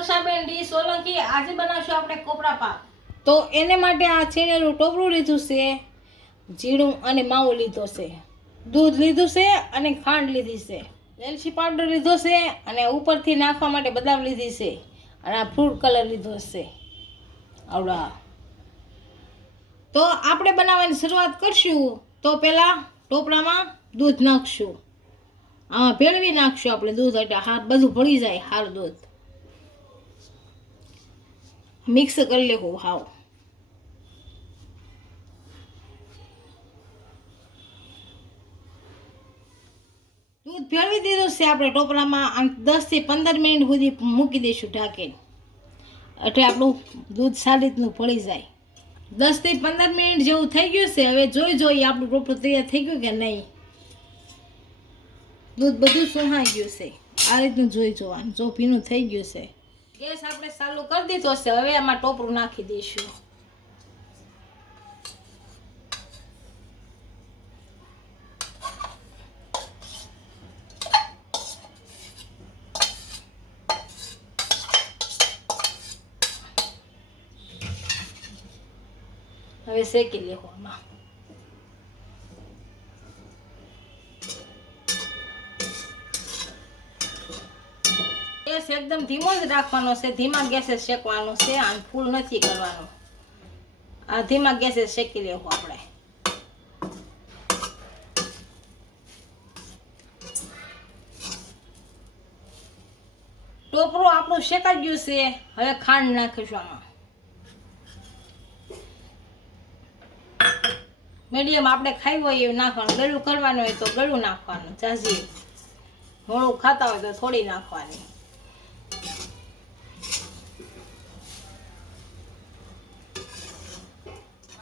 લક્ષાબેન D Solanki આજે બનાવશું આપણે કોપરા પાક। તો એને માટે આ છીણેલું ટોપરું લીધું છે, જીરું અને માવો લીધો છે, દૂધ લીધું છે અને ખાંડ લીધી છે, એલચી પાવડર લીધો છે અને ઉપરથી નાખવા માટે બદામ લીધી છે અને આ ફ્રૂટ કલર લીધો છે આવડા। તો આપણે બનાવવાની શરૂઆત કરશું। તો પહેલાં ટોપરામાં દૂધ નાખશું, આમાં ભેળવી નાખશું આપણે દૂધ, એટલે હાથ બધું ભળી જાય સારું દૂધ। મિક્સ કરી લેવું હાવ। દૂધ ભેળવી દીધું છે આપણે ટોપરામાં, 10 થી 15 મિનિટ સુધી મૂકી દઈશું ઢાંકીને, એટલે આપણું દૂધ સારી રીતનું ભળી જાય। 10 થી 15 મિનિટ જેવું થઈ ગયું છે। હવે જોઈ આપણું ટોપરું તૈયાર થઈ ગયું કે નહીં, દૂધ બધું સુહાઈ ગયું છે, આ રીતનું જોઈ જોવાનું। જો ભીનું થઈ ગયું છે, ગેસ આપણે ચાલુ કરી દીધો છે। હવે આમાં ટોપરું નાખી દઈશું। હવે શેકી લેવું આમાં। ગેસ એકદમ ધીમો જ રાખવાનો છે, ધીમા ગેસે શેકવાનું છે, આને ફૂલ નથી કરવાનું, આ ધીમા ગેસે શેકી લેવું આપણે। ટોપરું આપણું શેકાઈ ગયું છે। હવે ખાંડ નાખીશું આમાં, મીડિયમ આપણે ખાઈ હોય એવું નાખવાનું, ગળું કરવાનું હોય તો ગળું નાખવાનું, જાજી મોળું ખાતા હોય તો થોડી નાખવાની।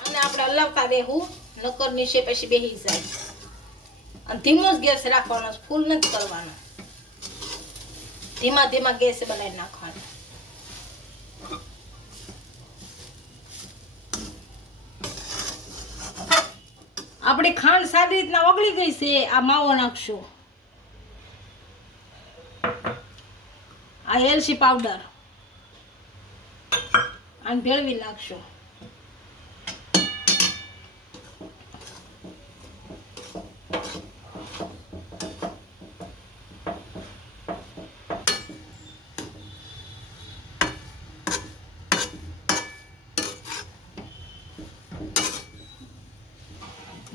અને આપણે હલાવતા રહેવું, નકર નીચે પછી બેસી જાય, અને ધીમો જ ગેસ રાખવાનો, ફૂલ નથી કરવાનો, ધીમા ધીમા ગેસે બનાવી નાખવાનું। આપણી ખાંડ સારી રીતના ઓગળી ગઈ છે। આ માવો નાખશું, આ એલચી પાવડર અને ભેળવી નાખશું।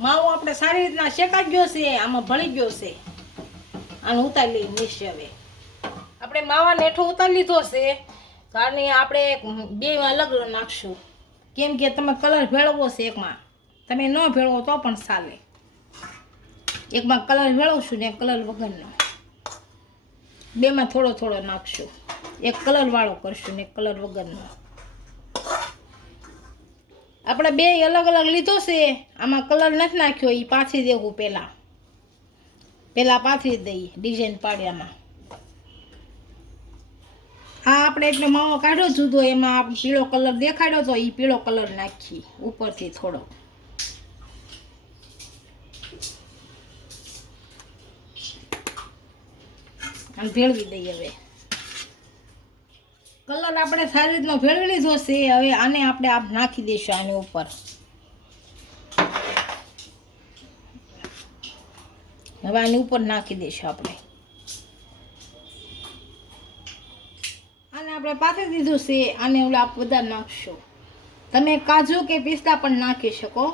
માવો આપણે સારી રીતના શેકાઈ ગયો છે, આમાં ભળી ગયો છે, આને ઉતારી લઈ નીચે। હવે આપણે માવા નેઠો ઉતારી લીધો છે, કારણ આપણે બે અલગ નાખશું, કેમ કે તમે કલર ભેળવો છે એકમાં, તમે ન ભેળવો તો પણ ચાલે, એકમાં કલર ભેળવશું ને એક કલર વગરનો, બેમાં થોડો થોડો નાખશું, એક કલર વાળો કરશું ને એક કલર વગરનો। આપણે બે અલગ અલગ લીધો છે, આમાં કલર નથી નાખ્યો, એ પાછી દેવું, પહેલાં પાછી દઈએ ડિઝાઇન પાડ્યામાં। આ આપણે એટલે માવો કાઢ્યો જુદો, એમાં આપણે પીળો કલર દેખાડ્યો તો એ પીળો કલર નાખી ઉપરથી થોડો, અને ભેળવી દઈએ। હવે કલર આપણે સારી રીતનો ભેળવી લીધો છે। હવે આને આપણે નાખી દઈશું આની ઉપર, હવે આની ઉપર નાખી દઈશું આપણે, આને આપણે પાથરી દીધું છે। આને ઓલા બધા નાખશું, તમે કાજુ કે પિસ્તા પણ નાખી શકો,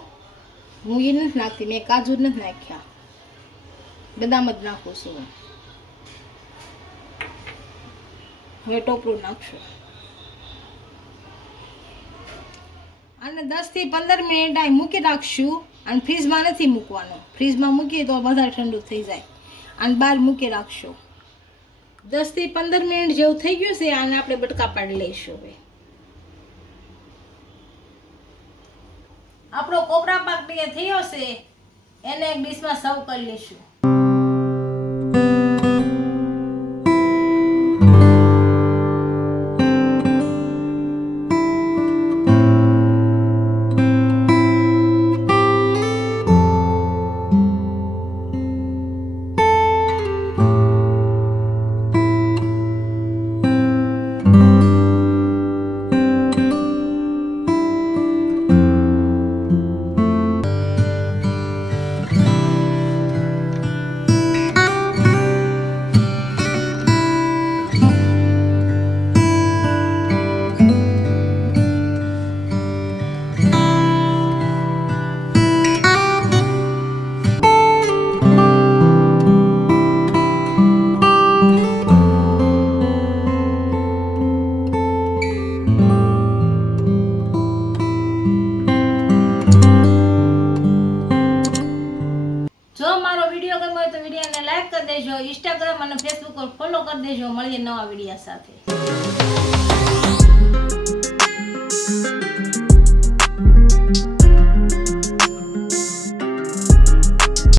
હું એ નથી નાખતી, મેં કાજુ નથી નાખ્યા, બદામ જ નાખું છું। હવે ટોપરું નાખશું, અને 10 થી 15 મિનિટ અહીં મૂકી રાખશું, અને ફ્રીજમાં નથી મૂકવાનું, ફ્રીજમાં મૂકીએ તો વધારે ઠંડુ થઈ જાય, અને બહાર મૂકી રાખશું। 10 થી 15 મિનિટ જેવું થઈ ગયું છે, આને આપણે બટકા પાડી લઈશું। હવે આપણો કોપરા પાક તૈયાર થયો છે, એને એક ડીશમાં સર્વ કરી લઈશું। જો મારો વિડીયો ગમ્યો હોય તો વિડીયોને લાઈક કરી દેજો, ઇન્સ્ટાગ્રામ અને ફેસબુક પર ફોલો કરી દેજો. મળીએ નવા વિડીયો સાથે.